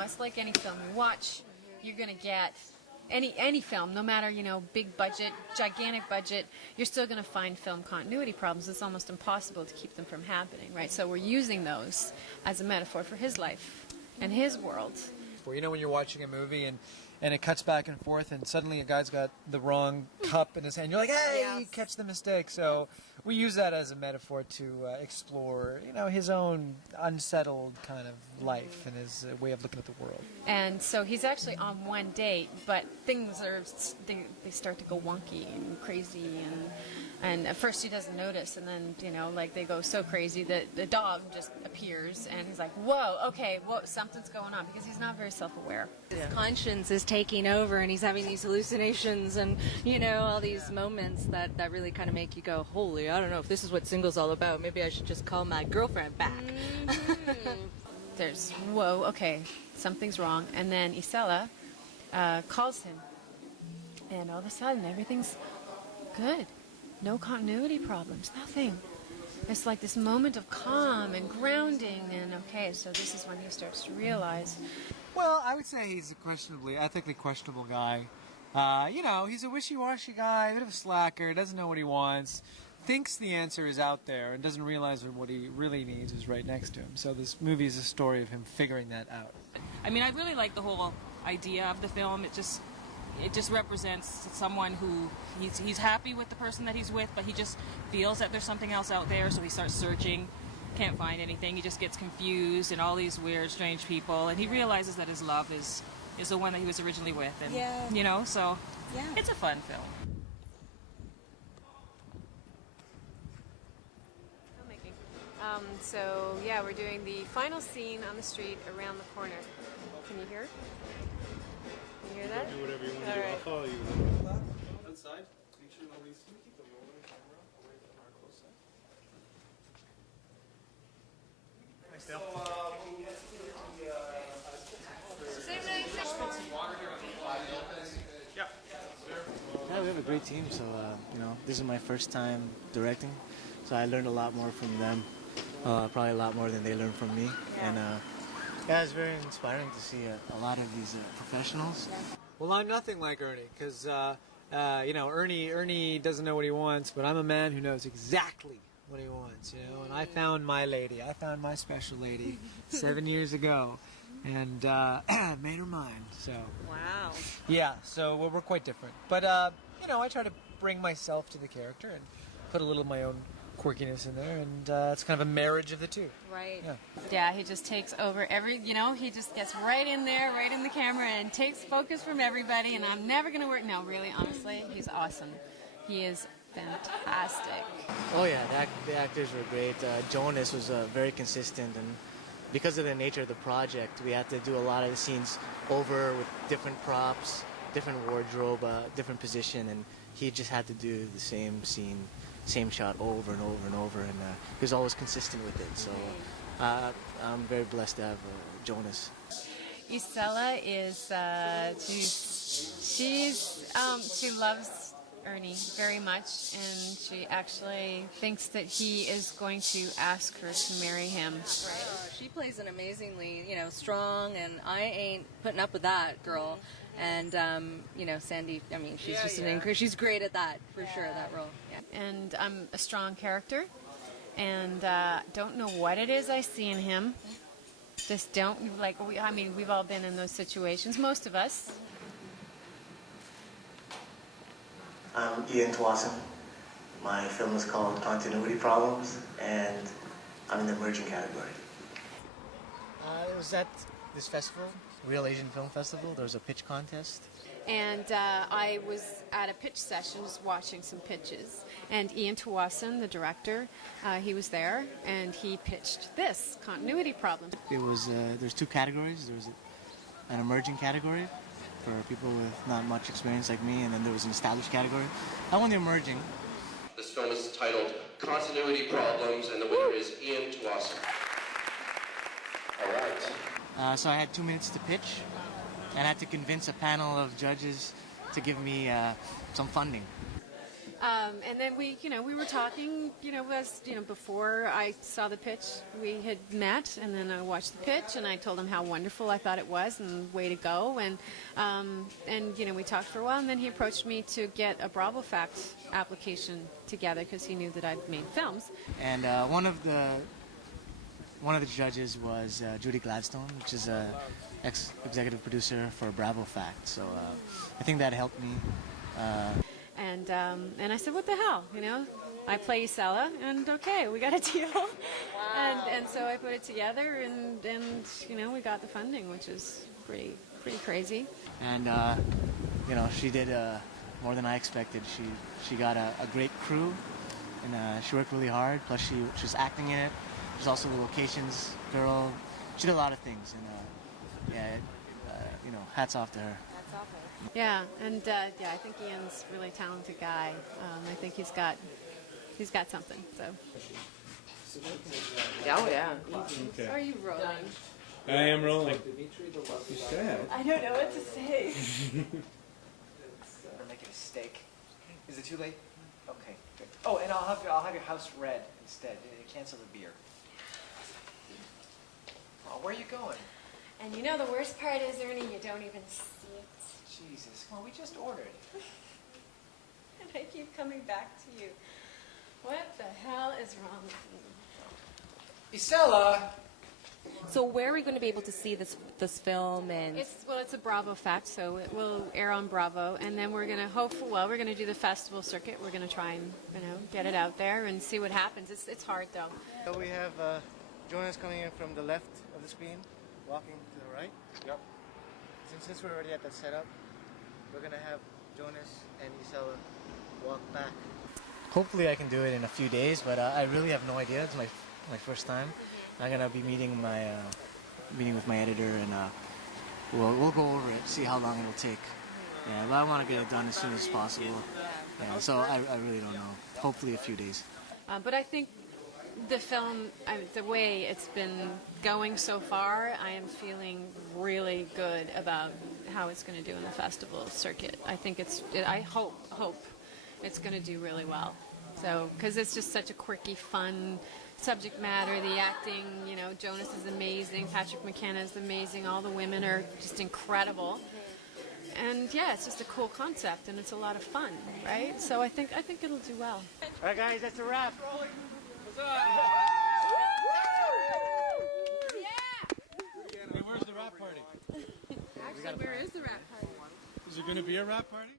it's like any film you watch. You're going to get any film, no matter, big budget, gigantic budget, you're still going to find film continuity problems. It's almost impossible to keep them from happening, right? So we're using those as a metaphor for his life and his world. When you're watching a movie and it cuts back and forth and suddenly a guy's got the wrong cup in his hand, you're like, hey, Yes. you catch the mistake. So we use that as a metaphor to explore, his own unsettled kind of life and his way of looking at the world. And so he's actually on one date, but things they start to go wonky and crazy, and at first he doesn't notice, and then, they go so crazy that the dog just appears, and he's like, whoa, something's going on, because he's not very self-aware. His conscience is taking over, and he's having these hallucinations and, all these moments that really kind of make you go, holy, I don't know if this is what single's all about. Maybe I should just call my girlfriend back. There's, whoa, okay, something's wrong. And then Isela calls him, and all of a sudden everything's good. No continuity problems, nothing. It's like this moment of calm and grounding, and okay, so this is when he starts to realize. Well, I would say he's a ethically questionable guy. He's a wishy-washy guy, a bit of a slacker, doesn't know what he wants, thinks the answer is out there, and doesn't realize that what he really needs is right next to him. So this movie is a story of him figuring that out. I mean, I really like the whole idea of the film. It just represents someone who he's happy with the person that he's with, but he just feels that there's something else out there, so he starts searching, can't find anything. He just gets confused and all these weird, strange people, and he realizes that his love is the one that he was originally with, and so it's a fun film. Filmmaking. We're doing the final scene on the street around the corner. Can you hear? Can you hear that? Do whatever you want to All do. right. I'll follow you. Outside. Make sure nobody's. Can we keep the rolling camera away from our close side? Thanks, Dale. Yeah, we have a great team. So this is my first time directing, so I learned a lot more from them. Probably a lot more than they learned from me. And it's very inspiring to see a lot of these professionals. Well, I'm nothing like Ernie, because, Ernie doesn't know what he wants, but I'm a man who knows exactly what he wants, and I found my lady. I found my special lady 7 years ago, and made her mine, so. Wow. Yeah, so we're quite different. But, I try to bring myself to the character and put a little of my own quirkiness in there, and it's kind of a marriage of the two. Right. Yeah, he just takes over he just gets right in there, right in the camera, and takes focus from everybody, and I'm never going to work. No, really, honestly, he's awesome. He is fantastic. Oh yeah, the actors were great. Jonas was very consistent, and because of the nature of the project, we had to do a lot of the scenes over with different props, different wardrobe, different position, and he just had to do the same scene, same shot over and over and over, and he was always consistent with it. So I'm very blessed to have Jonas. Isela is she loves Ernie very much, and she actually thinks that he is going to ask her to marry him. Right. She plays an amazingly, strong, and I ain't putting up with that girl. And Sandy, I mean, she's she's great at that for sure, that role. Yeah. And I'm a strong character, and don't know what it is I see in him. Just don't we've all been in those situations, most of us. I'm Ian Tuason. My film is called Continuity Problems, and I'm in the emerging category. It was at this festival, Real Asian Film Festival. There was a pitch contest. And I was at a pitch session, just watching some pitches. And Ian Tuason, the director, he was there, and he pitched this, Continuity Problem. It was, there's two categories. There was an emerging category for people with not much experience like me, and then there was an established category. I won the emerging. This film is titled Continuity Problems, and the winner is Ian Tuason. All right. So I had 2 minutes to pitch, and I had to convince a panel of judges to give me some funding. And then we were talking, before I saw the pitch, we had met, and then I watched the pitch, and I told him how wonderful I thought it was, and way to go, and we talked for a while, and then he approached me to get a Bravo Fact application together because he knew that I'd made films. And one of the judges was Judy Gladstone, which is a ex-executive producer for Bravo Fact. So I think that helped me. And I said, what the hell, I play Isela, and okay, we got a deal. And so I put it together, and we got the funding, which is pretty crazy. And she did more than I expected. She got a great crew, and she worked really hard. Plus, she was acting in it. She's also the locations girl. She did a lot of things, and hats off to her. Yeah, and I think Ian's a really talented guy. I think he's got something. So. Oh yeah. Okay. Are you rolling? I am rolling. You said. I don't know what to say. We're making a steak. Is it too late? Okay, good. Oh, and I'll have your house red instead. Cancel the beer. Oh, where are you going? And the worst part is, Ernie, you don't even see it. Jesus, well, we just ordered. And I keep coming back to you. What the hell is wrong with me? Isela! So where are we going to be able to see this film? And It's a Bravo Fact, so it will air on Bravo, and then we're gonna we're gonna do the festival circuit. We're gonna try and get it out there and see what happens. It's hard though. So we have Jonas coming in from the left of the screen, walking to the right. Yep. Since we're already at that setup, we're gonna have Jonas and Isela walk back. Hopefully I can do it in a few days, but I really have no idea. It's my first time. I'm gonna be meeting with my editor, and we'll go over it, see how long it'll take. Yeah, but I want to get it done as soon as possible. Yeah, so I really don't know. Hopefully a few days. But I think the film, the way it's been going so far, I am feeling really good about how it's going to do in the festival circuit. I think I hope it's going to do really well. So, because it's just such a quirky, fun subject matter, the acting, Jonas is amazing, Patrick McKenna is amazing, all the women are just incredible. And yeah, it's just a cool concept, and it's a lot of fun, right? So I think it'll do well. All right, guys, that's a wrap. Hey, where's the rap party? Actually, where is the rap party? Is it going to be a rap party?